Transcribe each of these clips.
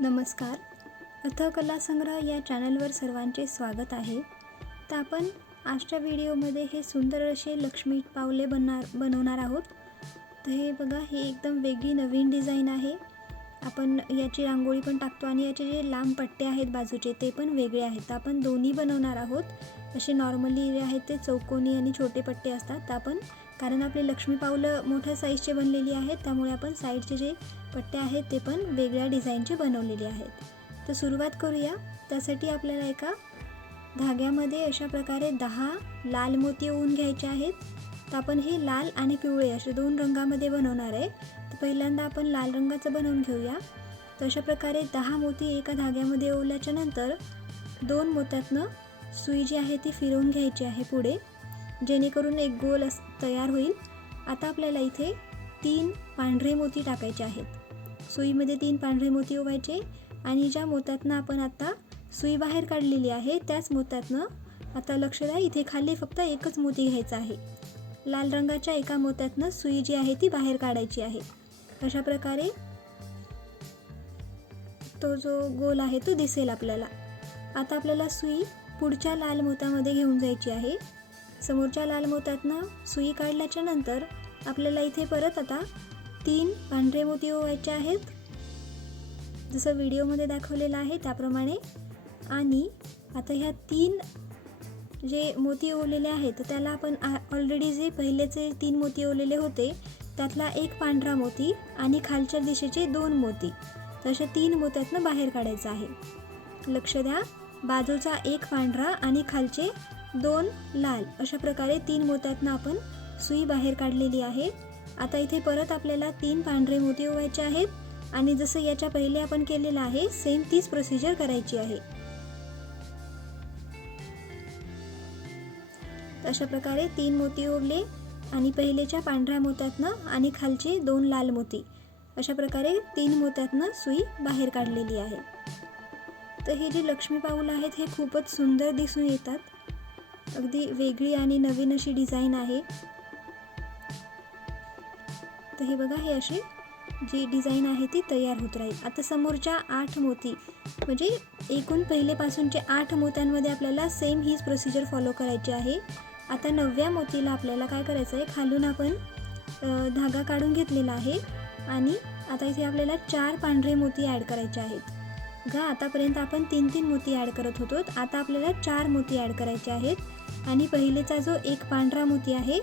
नमस्कार. अथः कला संग्रह या चॅनलवर सर्वांचे स्वागत आहे. तर आपण आजच्या व्हिडिओमध्ये हे सुंदर असे लक्ष्मी पावले बनवणार आहोत. तर हे बघा, ही एकदम वेगळी नवीन डिझाईन आहे. आपण याची रांगोळी पण टाकतो आणि याचे जे लांब पट्टे आहेत बाजूचे ते पण वेगळे आहेत. तर आपण दोन्ही बनवणार आहोत. असे नॉर्मली जे आहेत ते चौकोनी आणि छोटे पट्टे असतात. तर आपण कारण आपले लक्ष्मी पावलं मोठ्या साईजचे बनलेली आहेत, त्यामुळे आपण साईडचे जे पट्टे आहेत ते पण वेगळ्या डिझाईनचे बनवलेले आहेत. तर सुरुवात करूया. त्यासाठी आपल्याला एका धाग्यामध्ये अशा प्रकारे 10 लाल मोती ओवून घ्यायचे आहेत. तर आपण हे लाल आणि पिवळे असे 2 रंगामध्ये बनवणार आहे. तर पहिल्यांदा आपण लाल रंगाचं बनवून घेऊया. तर अशा प्रकारे 10 मोती एका धाग्यामध्ये ओवल्याच्या नंतर 2 मोत्यातनं सुई जी आहे ती फिरवून घ्यायची आहे पुढे, जेणेकरून एक गोल तयार होईल. आता आपल्याला इथे 3 पांढरे मोती टाकायचे आहेत. सुईमध्ये 3 पांढरे मोती ओवायचे आणि ज्या मोत्यातनं आपण आता सुई बाहेर काढलेली आहे त्याच मोत्यातनं आता लक्ष द्या, इथे खाली फक्त एकच मोती घ्यायचा आहे. लाल रंगाच्या एका मोत्यातनं सुई जी आहे ती बाहेर काढायची आहे. अशा प्रकारे तो जो गोल आहे तो दिसेल आपल्याला. आता आपल्याला सुई पुढच्या लाल मोत्यामध्ये घेऊन जायची आहे. समोरच्या लाल मोत्यातनं सुई काढल्याच्या नंतर आपल्याला इथे परत आता 3 पांढरे मोती ओवायचे आहेत, जसं व्हिडिओमध्ये दाखवलेलं आहे त्याप्रमाणे. आणि आता ह्या 3 जे मोती ओवलेले आहेत त्याला आपण ऑलरेडी जे पहिलेचे 3 मोती ओवलेले होते त्यातला एक पांढरा मोती आणि खालच्या दिशेचे 2 मोती, तशा 3 मोत्यातनं बाहेर काढायचं आहे. लक्ष द्या, बाजूचा एक पांढरा आणि खालचे 2 लाल, अशा प्रकारे 3 मोत्यातनं आपण सुई बाहेर काढलेली आहे. आता इथे परत आपल्याला 3 पांढरे मोती ओवायचे आहेत आणि जसं याच्या पहिले आपण केलेलं आहे सेम तीच प्रोसिजर करायची आहे. अशा प्रकारे 3 मोती ओवले आणि पहिलेच्या पांढऱ्या मोत्यातनं आणि खालचे 2 लाल मोती, अशा प्रकारे 3 मोत्यातनं सुई बाहेर काढलेली आहे. तर हे जी लक्ष्मी पाऊल आहेत हे खूपच सुंदर दिसून येतात. अगदी वेगळी आणि नवीन अशी डिझाईन आहे. तर हे बघा, हे अशी जी डिझाईन आहे ती तयार होत राहील. आता समोरच्या 8 मोती म्हणजे एकूण पहिलेपासूनचे 8 मोत्यांमध्ये आपल्याला सेम हीच प्रोसिजर फॉलो करायची आहे. आता 9व्या मोतीला आपल्याला काय करायचं आहे, खालून आपण धागा काढून घेतलेला आहे आणि आता इथे आपल्याला 4 पांढरे मोती ॲड करायचे आहेत. आतापर्यंत आपण 3-3 मोती ॲड करत होतो. आता आपल्याला 4 मोती ॲड करायचे आहेत आणि पहिलेचा जो एक पांढरा मोती आहे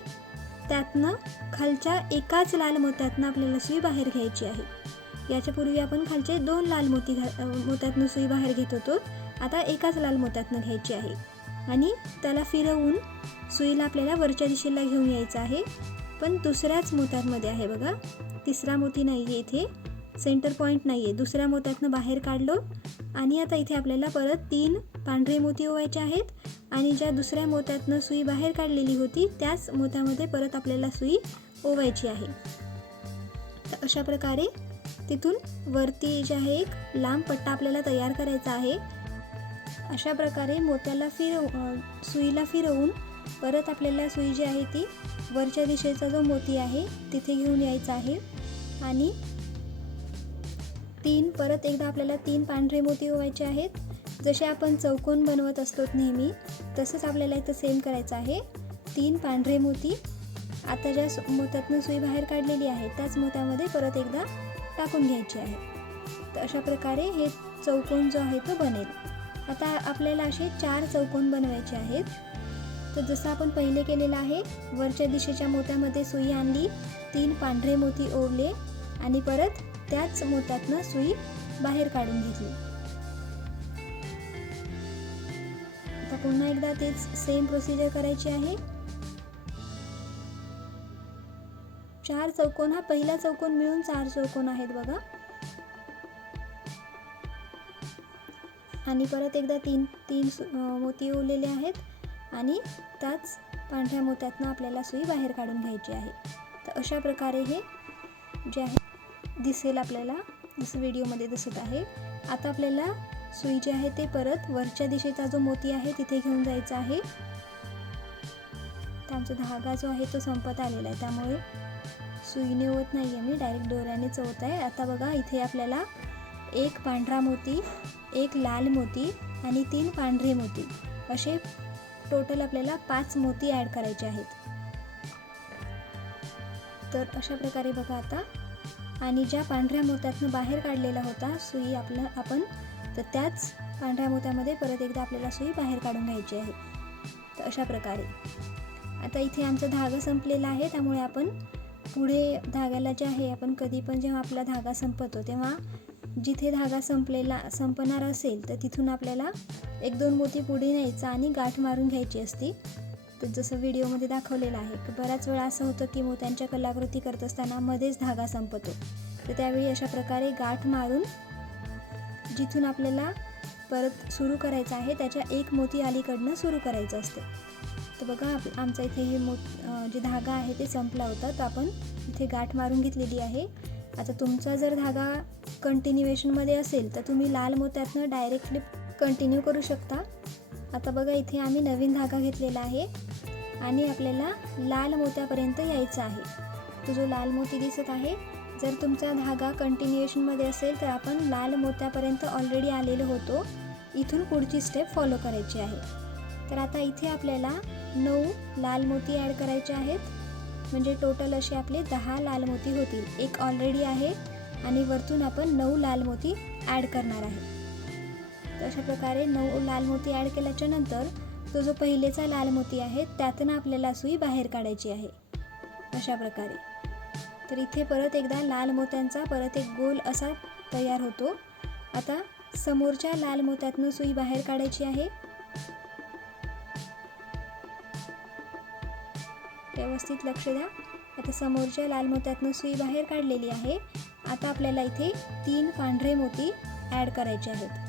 त्यातनं खालच्या एकाच लाल मोत्यातनं आपल्याला सुई बाहेर घ्यायची आहे. याच्यापूर्वी आपण खालचे 2 लाल मोत्यातनं सुई बाहेर घेत होतो. आता एकाच लाल मोत्यातनं घ्यायची आहे आणि त्याला फिरवून सुईला आपल्याला वरच्या दिशेला घेऊन यायचं आहे, पण दुसऱ्याच मोत्यामध्ये आहे बघा. तिसरा मोती नाही आहे इथे, सेंटर पॉईंट नाही आहे. दुसऱ्या मोत्यातनं बाहेर काढलो आणि आता इथे आपल्याला परत 3 पांढरे मोती ओवायचे आहेत आणि ज्या दुसऱ्या मोत्यातनं सुई बाहेर काढलेली होती त्याच मोत्यामध्ये परत आपल्याला सुई ओवायची आहे. तर अशा प्रकारे तिथून वरती जे आहे एक लांब पट्टा आपल्याला तयार करायचा आहे. अशा प्रकारे मोत्याला सुईला फिरवून परत आपल्याला सुई जी आहे ती वरच्या दिशेचा जो मोती आहे तिथे घेऊन यायचा आहे आणि परत एकदा आपल्याला 3 पांढरे मोती ओवायचे आहेत. जसे आपण चौकोन बनवत असतो नेहमी तसंच आपल्याला इथं सेम करायचं आहे. 3 पांढरे मोती आता ज्या मोत्यातनं सुई बाहेर काढलेली आहे त्याच मोत्यामध्ये परत एकदा टाकून घ्यायचे आहे. तर अशा प्रकारे हे चौकोन जो आहे तो बनेल. आता आपल्याला असे 4 चौकोन बनवायचे आहेत. तर जसं आपण पहिले केलेलं आहे, वरच्या दिशेच्या मोत्यामध्ये सुई आणली, 3 पांढरे मोती ओवले आणि परत त्याच मोत्यातनं सुई बाहेर काढून घेतली. आता पुन्हा एकदा तेच सेम प्रोसिजर करायची आहे. 4 चौकोन, हा पहिला चौकोन मिळून 4 चौकोन आहेत बघा. आणि परत एकदा 3 मोती ओवलेले आहेत आणि त्याच पांढऱ्या मोत्यातनं आपल्याला सुई बाहेर काढून घ्यायची आहे. तर अशा प्रकारे हे जे आहे दिसेल आपल्याला, जसं व्हिडिओमध्ये दिसत आहे. आता आपल्याला सुई जी आहे ते परत वरच्या दिशेचा जो मोती आहे तिथे घेऊन जायचा आहे. तर आमचा धागा जो आहे तो संपत आलेला आहे, त्यामुळे सुईने ओवत नाही आहे मी, डायरेक्ट दोऱ्याने ओवत आहे. आता बघा, इथे आपल्याला एक पांढरा मोती, एक लाल मोती आणि 3 पांढरे मोती असे टोटल आपल्याला 5 मोती ॲड करायचे आहेत. तर अशा प्रकारे बघा आता. आणि ज्या पांढऱ्या मोत्यातनं बाहेर काढलेला होता सुई आपण तर त्याच पांढऱ्या मोत्यामध्ये परत एकदा आपल्याला सुई बाहेर काढून घ्यायची आहे. तर अशा प्रकारे आता इथे आमचा धागा संपलेला आहे, त्यामुळे आपण पुढे धाग्याला जे आहे आपण कधी पण जेव्हा आपला धागा संपतो तेव्हा जिथे धागा संपणार असेल तर तिथून आपल्याला 1-2 मोती पुढे न्यायचा आणि गाठ मारून घ्यायची असती. तर जसं व्हिडिओमध्ये दाखवलेलं आहे की बऱ्याच वेळा असं होतं की मोत्यांच्या कलाकृती करत असताना मध्येच धागा संपतो. तर त्यावेळी अशा प्रकारे गाठ मारून जिथून आपल्याला परत सुरू करायचं आहे त्याच्या 1 मोती अलीकडनं सुरू करायचं असते. तर बघा आमचा इथे हे जे धागा आहे ते संपला होता, तर आपण इथे गाठ मारून घेतलेली आहे. आता तुमचा जर धागा कंटिन्युएशनमध्ये असेल तर तुम्ही लाल मोत्यातनं डायरेक्टली कंटिन्यू करू शकता. आता बघा इथे आम्ही नवीन धागा घेतलेला आहे आणि आपल्याला लाल मोत्यापर्यंत यायचं आहे. तो जो लाल मोती दिसत आहे, जर तुमचा धागा कंटिन्युएशनमध्ये असेल तर आपण लाल मोत्यापर्यंत ऑलरेडी आलेलो होतो. इथून पुढची स्टेप फॉलो करायची आहे. तर आता इथे आपल्याला 9 लाल मोती ॲड करायचे आहेत, म्हणजे टोटल असे आपले 10 लाल मोती होतील. एक ऑलरेडी आहे आणि वरतून आपण 9 लाल मोती ॲड करणार आहे. तर अशा प्रकारे 9 लाल मोती ॲड केल्याच्या नंतर तो जो पहिलेचा लाल मोती आहे त्यातनं आपल्याला सुई बाहेर काढायची आहे अशा प्रकारे. तर इथे परत एकदा लाल मोत्यांचा परत एक गोल असा तयार होतो. आता समोरच्या लाल मोत्यातनं सुई बाहेर काढायची आहे. व्यवस्थित लक्ष द्या. आता समोरच्या लाल मोत्यातनं सुई बाहेर काढलेली आहे. आता आपल्याला इथे 3 पांढरे मोती ॲड करायचे आहेत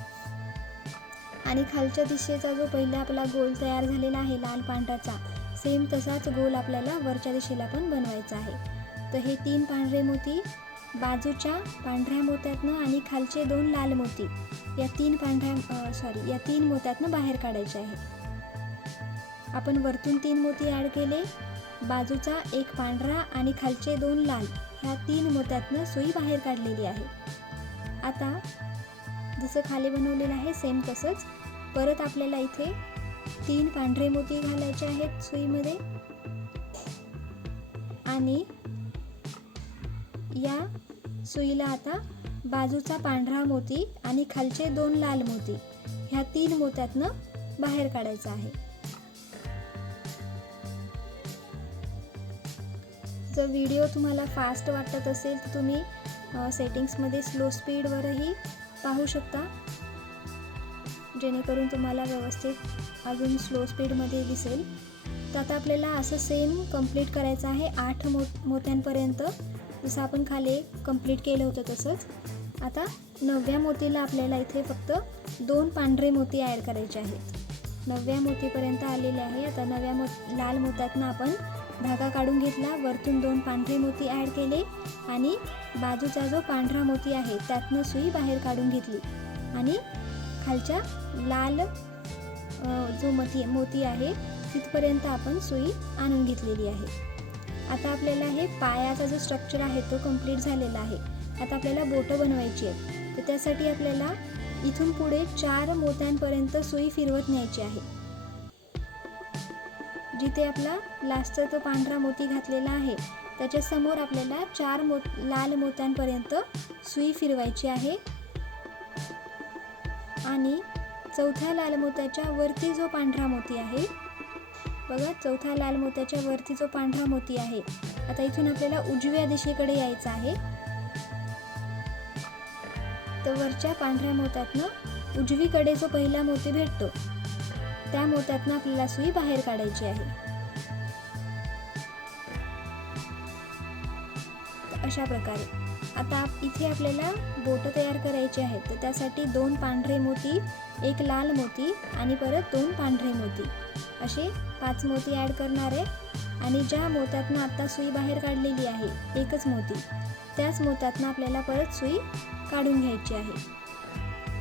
आणि खालच्या दिशेचा जो पहिला आपला गोल तयार झालेला आहे लाल पांढराचा, सेम तसाच गोल आपल्याला वरच्या दिशेला पण बनवायचा आहे. तर हे 3 पांढरे मोती बाजूच्या पांढऱ्या मोत्यातनं आणि खालचे 2 लाल मोती या 3 मोत्यातनं बाहेर काढायचे आहे. आपण वरतून 3 मोती ॲड केले, बाजूचा 1 पांढरा आणि खालचे 2 लाल ह्या 3 मोत्यातनं सुई बाहेर काढलेली आहे. आता जसं खाली बनवलेलं आहे सेम तसंच परत आपल्याला इथे 3 पांढरे मोती घालायचे आहेत सुईमध्ये आणि या सुईला आता बाजूचा पांढरा मोती आणि खालचे 2 लाल मोती ह्या 3 मोत्यातनं बाहेर काढायचं आहे. जर व्हिडिओ तुम्हाला फास्ट वाटत असेल तर तुम्ही सेटिंग्समध्ये स्लो स्पीडवरही पाहू शकता, जेणेकरून तुम्हाला व्यवस्थित अजून स्लो स्पीडमध्ये दिसेल. तर आता आपल्याला असं सेम कंप्लीट करायचं आहे 8 मोत्यांपर्यंत, जसं आपण खाली कंप्लीट केलं होतं तसंच. आता 9व्या मोतीला आपल्याला इथे फक्त 2 पांढरे मोती ॲड करायचे आहेत. 9व्या मोतीपर्यंत आलेले आहे. आता 9व्या लाल मोत्यातनं आपण धागा काढून घेतला, वरतून 2 पांढरे मोती ॲड केले आणि बाजूचा जो पांढरा मोती आहे त्यातनं सुई बाहेर काढून घेतली आणि खालच्या लाल जो मोती आहे तिथपर्यंत आपण सुई आणून घेतलेली आहे. आता आपल्याला हे पायाचा जो स्ट्रक्चर आहे तो कंप्लीट झालेला आहे. आता आपल्याला बोटं बनवायची आहेत. तर त्यासाठी आपल्याला इथून पुढे 4 मोत्यांपर्यंत सुई फिरवत न्यायची आहे. जिथे आपला लास्टचा तो पांढरा मोती घातलेला आहे त्याच्या समोर आपल्याला 4 लाल मोत्यांपर्यंत सुई फिरवायची आहे आणि चौथ्या लाल मोत्याच्या वरती जो पांढरा मोती आहे बघा, चौथ्या लाल मोत्याच्या वरती जो पांढरा मोती आहे, आता इथून आपल्याला उजव्या दिशेकडे यायचं आहे. तर वरच्या पांढऱ्या मोत्यातनं उजवीकडे जो पहिला मोती भेटतो त्या मोत्यातनं आपल्याला सुई बाहेर काढायची आहे. अशा प्रकारे आता इथे आपल्याला बोटं तयार करायची आहेत. तर त्यासाठी 2 पांढरे मोती, 1 लाल मोती आणि परत 2 पांढरे मोती असे 5 मोती ॲड करणार आहे. आणि ज्या मोत्यातनं आत्ता सुई बाहेर काढलेली आहे एकच मोती, त्याच मोत्यातनं आपल्याला परत सुई काढून घ्यायची आहे.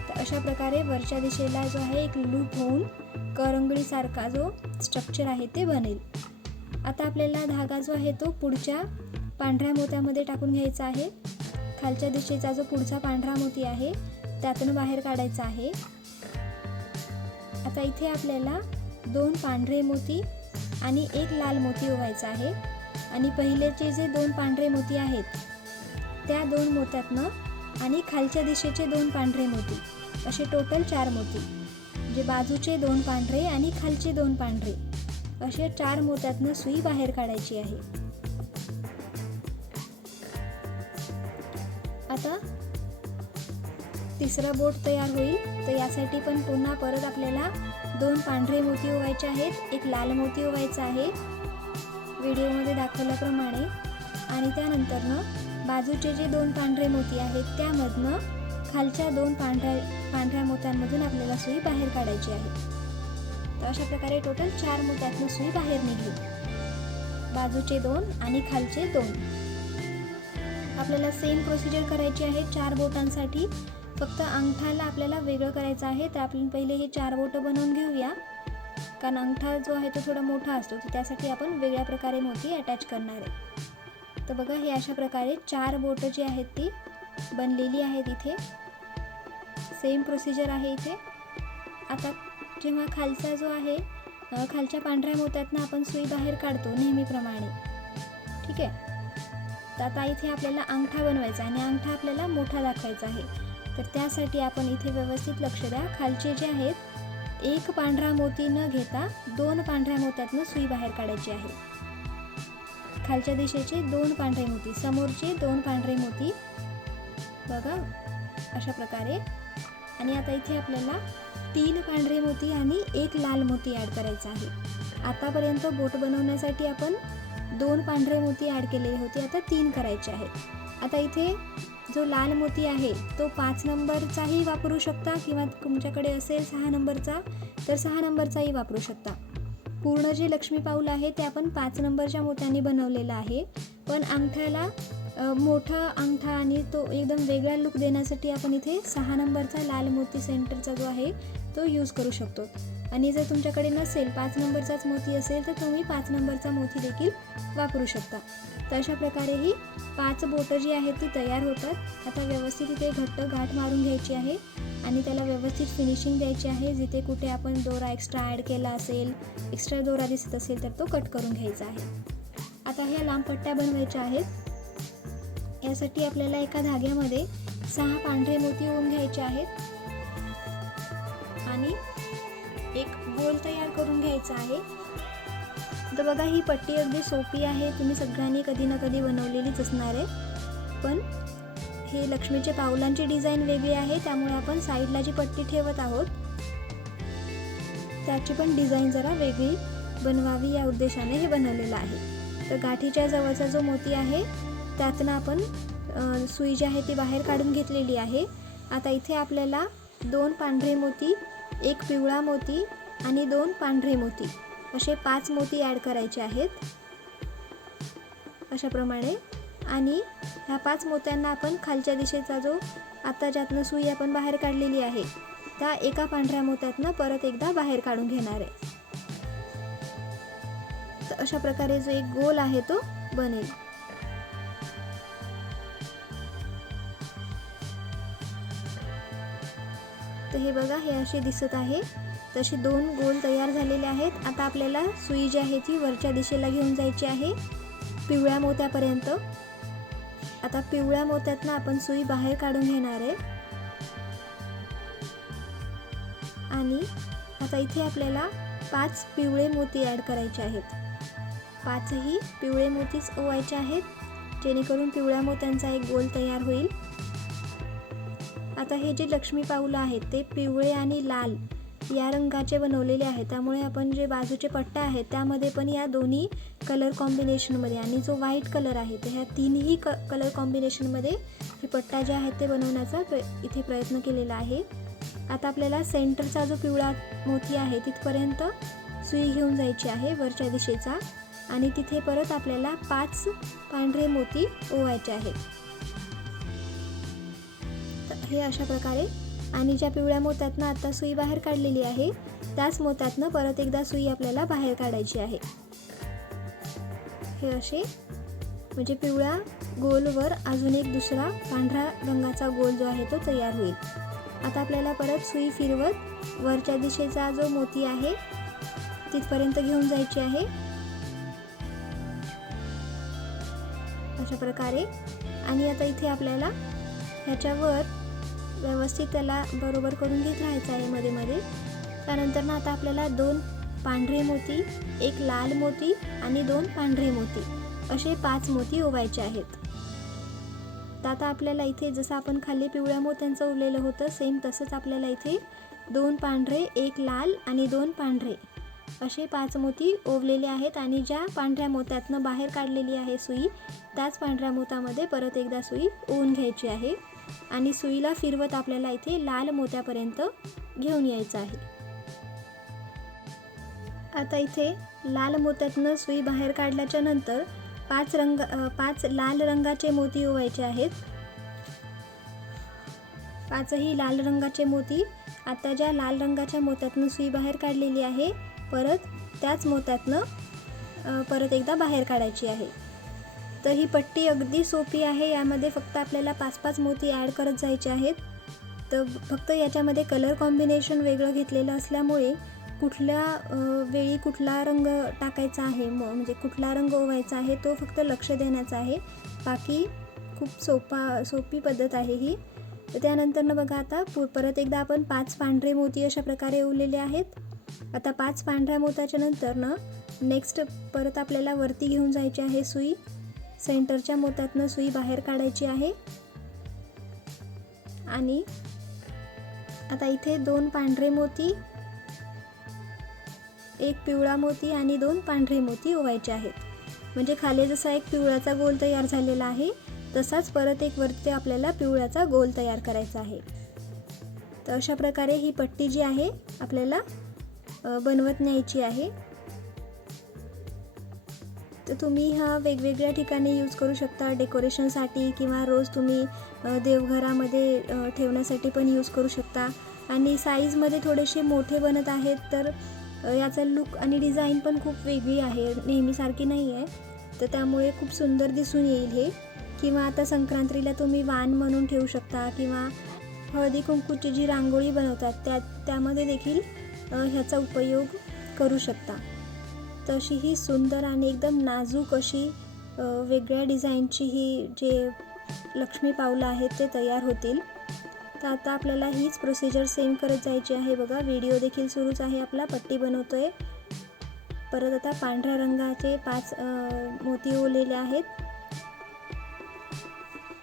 तर अशा प्रकारे वरच्या दिशेला जो आहे एक लूप होऊन करंगळीसारखा जो स्ट्रक्चर आहे ते बनेल. आता आपल्याला धागा जो आहे तो पुढच्या पांढऱ्या मोत्यामध्ये टाकून घ्यायचा आहे. खालच्या दिशेचा जो पुढचा पांढरा मोती आहे त्यातून बाहेर काढायचा आहे. आता इथे आपल्याला 2 पांढरे मोती आणि 1 लाल मोती ओवायचा आहे. आणि पहिलेचे जे 2 पांढरे मोती आहेत त्या 2 मोत्यातनं आणि खालच्या दिशेचे 2 पांढरे मोती, असे टोटल 4 मोती, जे बाजूचे 2 पांढरे आणि खालचे 2 पांढरे, असे 4 मोत्यातनं सुई बाहेर काढायची आहे. आता तिसरा बोट तयार होईल. तर यासाठी पण पुन्हा परत आपल्याला 2 पांढरे मोती ओवायचे आहेत, 1 लाल मोती ओवायचा आहे व्हिडिओमध्ये दाखवल्याप्रमाणे. आणि त्यानंतरनं बाजूचे जे 2 पांढरे मोती आहेत त्यामधनं खालच्या 2 पांढऱ्या मोत्यांमधून आपल्याला सुई बाहेर काढायची आहे. तर अशा प्रकारे टोटल 4 मोत्यातून सुई बाहेर निघली, बाजूचे 2 आणि खालचे 2. आपल्याला सेम प्रोसिजर करायची आहे 4 बोटांसाठी. फक्त अंगठाला आपल्याला वेगळं करायचं आहे. तर आपण पहिले हे 4 बोटं बनवून घेऊया, कारण अंगठा जो आहे तो थोडा मोठा असतो, तर त्यासाठी आपण वेगळ्या प्रकारे मोती अटॅच करणार आहे. तर बघा, हे अशा प्रकारे 4 बोटं जी आहेत ती बनलेली आहेत. इथे सेम प्रोसिजर आहे इथे. आता जेव्हा खालचा जो आहे, खालच्या पांढऱ्या मोत्यातनं आपण सुई बाहेर काढतो नेहमीप्रमाणे, ठीक आहे. तर आता इथे आपल्याला अंगठा बनवायचा आणि अंगठा आपल्याला मोठा दाखवायचा आहे. तर त्यासाठी आपण इथे व्यवस्थित लक्ष द्या. खालचे जे आहेत 1 पांढरा मोती न घेता 2 पांढऱ्या मोत्यातनं सुई बाहेर काढायची आहे. खालच्या दिशेचे 2 पांढरे मोती, समोरचे 2 पांढरे मोती, बघा अशा प्रकारे. आणि आता इथे आपल्याला 3 पांढरे मोती आणि 1 लाल मोती ॲड करायचा आहे. आतापर्यंत बोट बनवण्यासाठी आपण 2 पांढरे मोती ॲड केलेले होते, आता 3 करायचे आहेत. आता इथे जो लाल मोती आहे तो 5 नंबरचाही वापरू शकता, किंवा तुमच्याकडे असेल 6 नंबरचा तर 6 नंबरचाही वापरू शकता. पूर्ण जे लक्ष्मी पाऊल आहे ते आपण 5 नंबरच्या मोत्यांनी बनवलेलं आहे. पण अंगठ्याला मोठा अंगठा आणि तो एकदम वेगळा लुक देण्यासाठी आपण इथे 6 नंबरचा लाल मोती सेंटरचा जो आहे तो यूज करू शकतो. आणि जर तुमच्याकडे नसेल, 5 नंबरचाच मोती असेल, तर तुम्ही 5 नंबरचा मोती देखील वापरू शकता. तर अशा प्रकारे ही 5 बोटं जी आहेत ती तयार होतात. आता व्यवस्थित इथे घट्ट गाठ मारून घ्यायची आहे आणि त्याला व्यवस्थित फिनिशिंग द्यायची आहे. जिथे कुठे आपण दोरा एक्स्ट्रा ॲड केला असेल, एक्स्ट्रा दोरा दिसत असेल तर तो कट करून घ्यायचा आहे. आता ह्या लांब पट्ट्या बनवायच्या आहेत. यासाठी आपल्याला एका धाग्यामध्ये 6 पांढरे मोती ओवून घ्यायचे आहेत आणि एक गोल तयार करून घ्यायचा आहे. तर बघा, ही पट्टी अगदी सोपी आहे, तुम्ही सगळ्यांनी कधी ना कधी बनवलेलीच असणार आहे. पण हे लक्ष्मीचे पाऊलांची डिझाईन वेगळी आहे, त्यामुळे आपण साईडला जी पट्टी ठेवत आहोत त्याची पण डिझाईन जरा वेगळी बनवावी या उद्देशाने हे बनवलेलं आहे. तर गाठीच्या जवळचा जो मोती आहे त्यातनं आपण सुई जी आहे ती बाहेर काढून घेतलेली आहे. आता इथे आपल्याला 2 पांढरे मोती, 1 पिवळा मोती आणि 2 पांढरे मोती, असे 5 मोती ॲड करायचे आहेत अशाप्रमाणे. आणि ह्या 5 मोत्यांना आपण खालच्या दिशेचा जो आता ज्यातनं सुई आपण बाहेर काढलेली आहे त्या एका पांढऱ्या मोत्यातनं परत एकदा बाहेर काढून घेणार आहे. तर अशा प्रकारे जो एक गोल आहे तो बनेल. तर हे बघा, हे असे दिसत आहे. तसे 2 गोल तयार झालेले आहेत. आता आपल्याला सुई जी आहे ती वरच्या दिशेला घेऊन जायची आहे, पिवळ्या मोत्यापर्यंत. आता पिवळ्या मोत्यातनं आपण सुई बाहेर काढून घेणार आहे. आणि आता इथे आपल्याला 5 पिवळे मोती ॲड करायचे आहेत. 5ही पिवळे मोतीच ओवायचे आहेत, जेणेकरून पिवळ्या मोत्यांचा एक गोल तयार होईल. आता हे जे लक्ष्मी पाऊलं आहेत ते पिवळे आणि लाल या रंगाचे बनवलेले आहेत, त्यामुळे आपण जे बाजूचे पट्ट्या आहेत त्यामध्ये पण या दोन्ही कलर कॉम्बिनेशनमध्ये, आणि जो व्हाईट कलर आहे तर ह्या तिन्ही कलर कॉम्बिनेशनमध्ये हे पट्ट्या जे आहेत ते बनवण्याचा इथे प्रयत्न केलेला आहे. आता आपल्याला सेंटरचा जो पिवळा मोती आहे तिथपर्यंत सुई घेऊन जायची आहे वरच्या दिशेचा, आणि तिथे परत आपल्याला 5 पांढरे मोती ओवायचे आहेत. हे अशा प्रकारे. आणि ज्या पिवळ्या मोत्यातनं आता सुई बाहेर काढलेली आहे त्याच मोत्यातनं परत एकदा सुई आपल्याला बाहेर काढायची आहे. हे असे, म्हणजे पिवळ्या गोलवर अजून एक दुसरा पांढरा रंगाचा गोल जो आहे तो तयार होईल. आता आपल्याला परत सुई फिरवत वरच्या दिशेचा जो मोती आहे तिथपर्यंत घेऊन जायची आहे, अशा प्रकारे. आणि आता इथे आपल्याला ह्याच्यावर व्यवस्थित त्याला बरोबर करून घेत राहायचं आहे मध्ये मध्ये. त्यानंतर ना आता आपल्याला 2 पांढरे मोती, 1 लाल मोती आणि 2 पांढरे मोती असे 5 मोती ओवायचे आहेत. तर आता आपल्याला इथे जसं आपण खाली पिवळ्या मोत्यांचं ओवलेलं होतं सेम तसंच आपल्याला इथे 2 पांढरे, 1 लाल आणि 2 पांढरे असे 5 मोती ओवलेले आहेत. आणि ज्या पांढऱ्या मोत्यातनं बाहेर काढलेली आहे सुई, त्याच पांढऱ्या मोत्यामध्ये परत एकदा सुई ओवून घ्यायची आहे आणि सुईला फिरवत आपल्याला इथे लाल मोत्यापर्यंत घेऊन यायचं आहे. आता इथे लाल मोत्यातनं सुई बाहेर काढल्याच्या नंतर 5 लाल रंगाचे मोती ओवायचे आहेत. 5ही लाल रंगाचे मोती आता ज्या लाल रंगाच्या मोत्यातनं सुई बाहेर काढलेली आहे परत त्याच मोत्यातनं परत एकदा बाहेर काढायची आहे. तर ही पट्टी अगदी सोपी आहे. यामध्ये फक्त आपल्याला 5-5 मोती ॲड करत जायचे आहेत. तर फक्त याच्यामध्ये कलर कॉम्बिनेशन वेगळं घेतलेलं असल्यामुळे कुठल्या वेळी कुठला रंग टाकायचा आहे, म्हणजे कुठला रंग ओवायचा आहे तो फक्त लक्ष देण्याचा आहे. बाकी खूप सोपी पद्धत आहे ही. तर त्यानंतरनं बघा आता परत एकदा आपण 5 पांढरे मोती अशा प्रकारे ओवलेले आहेत. आता 5 पांढऱ्या मोत्याच्या नंतरनं नेक्स्ट परत आपल्याला वरती घेऊन जायची आहे सुई. सेंटरच्या मोत्यातनं सुई बाहेर काढायची आहे आणि आता इथे 2 पांढरे मोती, 1 पिवळा मोती आणि 2 पांढरे मोती ओवायचे आहेत. म्हणजे खाली जसा एक पिवळ्याचा गोल तयार झालेला आहे तसाच परत एक वरती आपल्याला पिवळ्याचा गोल तयार करायचा आहे. तर अशा प्रकारे ही पट्टी जी आहे आपल्याला बनवत न्यायची आहे. तर तुम्ही हा वेगवेगळ्या ठिकाणी यूज करू शकता, डेकोरेशनसाठी किंवा रोज तुम्ही देवघरामध्ये ठेवण्यासाठी पण यूज करू शकता. आणि साईजमध्ये थोडेसे मोठे बनत आहेत तर याचा लुक आणि डिझाईन पण खूप वेगळी आहे, नेहमीसारखी नाही आहे. तर त्यामुळे खूप सुंदर दिसून येईल हे. किंवा आता संक्रांतीला तुम्ही वाण म्हणून ठेवू शकता किंवा हळदी कुंकूची जी रांगोळी बनवतात त्यामध्ये देखील ह्याचा उपयोग करू शकता. तशी ही सुंदर आणि एकदम नाजूक अशी वेगळ्या डिझाईनची ही जे लक्ष्मी पावलं आहेत ते तयार होतील. तर आता आपल्याला हीच प्रोसिजर सेम करत जायची आहे. बघा व्हिडिओ देखील सुरूच आहे आपला. पट्टी बनवतोय. परत आता पांढऱ्या रंगाचे 5 मोती ओवलेले आहेत.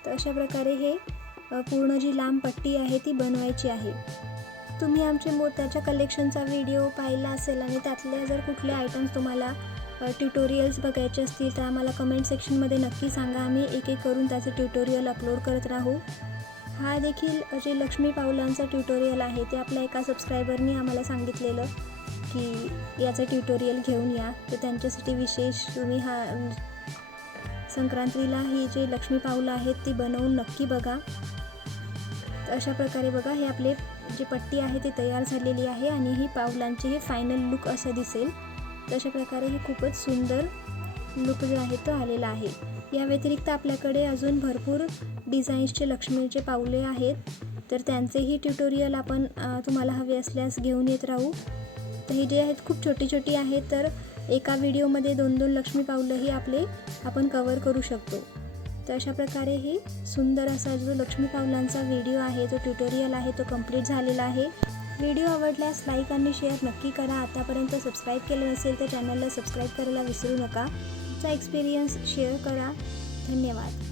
तर अशा प्रकारे हे पूर्ण जी लांब पट्टी आहे ती बनवायची आहे. तुम्ही आमचे मोत्याच्या कलेक्शनचा व्हिडिओ पाहिला असेल आणि त्यातले जर कुठले आयटम्स तुम्हाला ट्युटोरियल्स बघायचे असतील तर आम्हाला कमेंट सेक्शनमध्ये नक्की सांगा. आम्ही एक एक करून त्याचे ट्युटोरियल अपलोड करत राहू. हा देखील जे लक्ष्मी पावलांचा ट्युटोरियल आहे ते आपल्या एका सबस्क्रायबरनी आम्हाला सांगितलेलं की याचं ट्युटोरियल घेऊन या. तर त्यांच्यासाठी विशेष तुम्ही हा संक्रांतीला ही जे लक्ष्मी पावलं आहेत ती बनवून नक्की बघा. तर अशा प्रकारे बघा हे आपले जी पट्टी आहे ती तयार झालेली आहे आणि ही पावलांची हे फायनल लुक असं दिसेल. तर अशा प्रकारे हे खूपच सुंदर लुक जो आहे तो आलेला आहे. या व्यतिरिक्त आपल्याकडे अजून भरपूर डिझाईन्सचे लक्ष्मीचे पावले आहेत. तर त्यांचेही ट्युटोरियल आपण तुम्हाला हवे असल्यास घेऊन येत राहू. तर हे जे आहेत खूप छोटी छोटी आहेत. तर एका व्हिडिओमध्ये 2-2 लक्ष्मी पावलंही आपण कवर करू शकतो. तर अशा प्रकारे ही सुंदर असा जो लक्ष्मी पावलांचा व्हिडिओ आहे, जो ट्युटोरियल आहे तो कंप्लीट झालेला आहे. व्हिडिओ आवडल्यास लाईक आणि शेअर नक्की करा. आतापर्यंत सबस्क्राईब केलं नसेल तर चॅनलला सबस्क्राईब करायला विसरू नका. तुमचा एक्सपिरियन्स शेअर करा. धन्यवाद.